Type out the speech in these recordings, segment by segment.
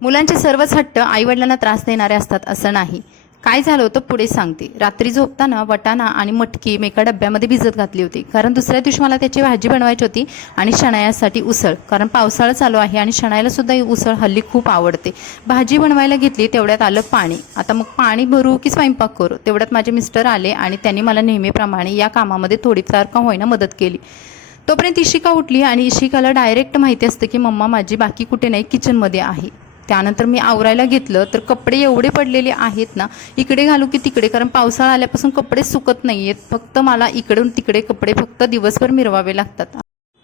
मुलांचे सर्वच हट्ट आईवडिलांना त्रास देणारे असतात असं नाही. काय झालं होतं पुढे सांगते. रात्री झोपताना वाटाणा आणि मटकी मी एका डब्यामध्ये भिजत घातली होती, कारण दुसऱ्या दिवशी मला त्याची भाजी बनवायची होती आणि शणायासाठी उसळ, कारण पावसाळा चालू आहे आणि शणायाला सुद्धा उसळ हल्ली खूप आवडते. भाजी बनवायला घेतली, तेवढ्यात आलं पाणी. आता मग पाणी भरू की स्वयंपाक करू, तेवढ्यात माझे मिस्टर आले आणि त्यांनी मला नेहमीप्रमाणे या कामामध्ये थोडीफार का होईना मदत केली. तोपर्यंत इशिका उठली आणि इशिकाला डायरेक्ट माहिती असतं की मम्मा माझी बाकी कुठे नाही, किचनमध्ये आहे. त्यानंतर मी आवरायला घेतलं तर कपडे एवढे पडलेले आहेत ना, इकडे घालू की तिकडे, कारण पावसाळा आल्यापासून कपडे सुकत नाही आहेत. फक्त मला इकडून तिकडे कपडे फक्त दिवसभर मिरवावे लागतात.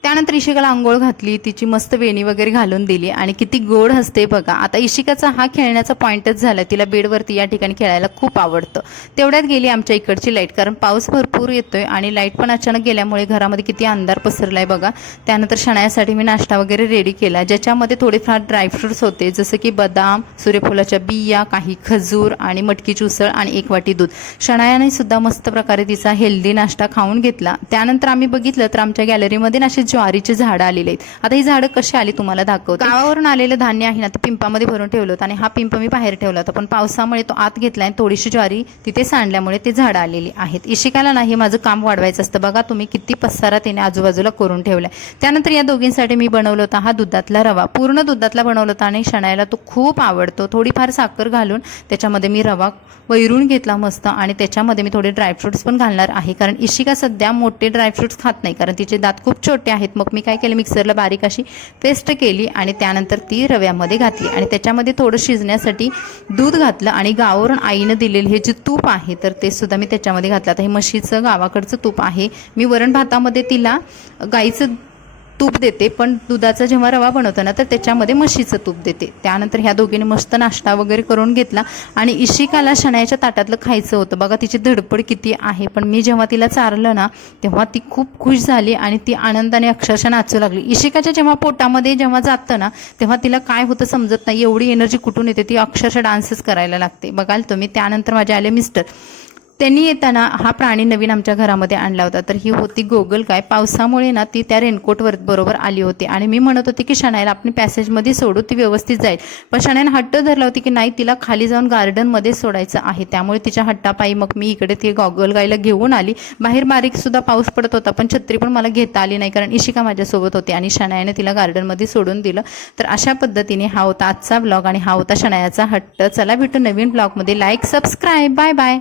त्यानंतर इशिकाला आंघोळ घातली, तिची मस्त वेणी वगैरे घालून दिली आणि किती गोड हसते बघा. आता इशिकाचा हा खेळण्याचा पॉईंटच झाला, तिला बेडवरती या ठिकाणी खेळायला खूप आवडतं. तेवढ्यात गेली आमच्या इकडची लाईट, कारण पाऊस भरपूर येतोय आणि लाईट पण अचानक गेल्यामुळे घरामध्ये किती अंधार पसरलाय बघा. त्यानंतर शणायासाठी मी नाश्ता वगैरे रेडी केला, ज्याच्यामध्ये थोडेफार ड्रायफ्रुट्स होते, जसं की बदाम, सूर्यफुलाच्या बिया, काही खजूर आणि मटकीची उसळ आणि 1 वाटी दूध. शणायाने सुद्धा मस्त प्रकारे तिचा हेल्दी नाश्ता खाऊन घेतला. त्यानंतर आम्ही बघितलं तर आमच्या गॅलरीमध्ये ना अशी ज्वारीची झाडं आलेली आहेत. आता ही झाडं कशी आली तुम्हाला दाखवते. गावावरून आलेलं धान्य आहे ना, ते पिंपामध्ये भरून ठेवलं होतं आणि हा पिंप मी बाहेर ठेवला होता, पण पावसामुळे तो आत घेतला आणि थोडीशी ज्वारी तिथे सांडल्यामुळे ते झाडं आलेली आहेत. इशिकाला नाही माझं काम वाढवायचं असतं. बघा तुम्ही किती पसारा तिने आजूबाजूला करून ठेवलाय. त्यानंतर या दोघींसाठी मी बनवलं होता हा दुधातला रवा, पूर्ण दुधातला बनवला होता आणि शणायाला तो खूप आवडतो. थोडीफार साखर घालून त्याच्यामध्ये मी रवा वैरून घेतला मस्त आणि त्याच्यामध्ये मी थोडे ड्रायफ्रुट्स पण घालणार आहे, कारण इशिका सध्या मोठे ड्रायफ्रुट्स खात नाही, कारण तिचे दात खूप छोटे आहेत. मग मी काय केलं, मिक्सरला बारीक अशी पेस्ट केली आणि त्यानंतर ती रव्यामध्ये घातली आणि त्याच्यामध्ये थोडं शिजण्यासाठी दूध घातलं आणि गावावरून आईनं दिलेलं हे जे तूप आहे तर ते सुद्धा मी त्याच्यामध्ये घातलं. आता हे म्हशीचं गावाकडचं तूप आहे. मी वरण भातामध्ये तिला गाईचं तूप देते, पण दुधाचा जेव्हा रवा बनवतो ना तर त्याच्यामध्ये म्हशीचं तूप देते. त्यानंतर ह्या दोघींनी मस्त नाश्ता वगैरे करून घेतला आणि इशिकाला शणायाच्या ताटातलं खायचं होतं. बघा तिची धडपड किती आहे, पण मी जेव्हा तिला चारलं ना तेव्हा ती खूप खुश झाली आणि ती आनंदाने अक्षरशः नाचू लागली. इशिकाच्या जेव्हा पोटामध्ये जेव्हा जातं ना तेव्हा तिला काय होतं समजत नाही, एवढी एनर्जी कुठून येते, ती अक्षरशः डान्सच करायला लागते. बघाल तुम्ही. त्यानंतर माझे आले मिस्टर. त्यांनी येताना हा प्राणी नवीन आमच्या घरामध्ये आणला होता, तर ही होती गोगलगाय. पावसामुळे ना ती त्या रेनकोटवर बरोबर आली होती आणि मी म्हणत होते की शणायाला आपण पॅसेजमध्ये सोडू, ती व्यवस्थित जाईल, पण शणायाने हट्ट धरला होती की नाही, तिला खाली जाऊन गार्डनमध्ये सोडायचं आहे. त्यामुळे तिच्या हट्टापायी मग मी इकडे ती गोगलगायला घेऊन आली. बाहेर बारीक सुद्धा पाऊस पडत होता, पण छत्री पण मला घेता आली नाही, कारण इशिका माझ्यासोबत होती आणि शणायाने तिला गार्डनमध्ये सोडून दिलं. तर अशा पद्धतीने हा होता आजचा ब्लॉग आणि हा होता शणायाचा हट्ट. चला भेटू नवीन ब्लॉगमध्ये. Like, subscribe. Bye bye.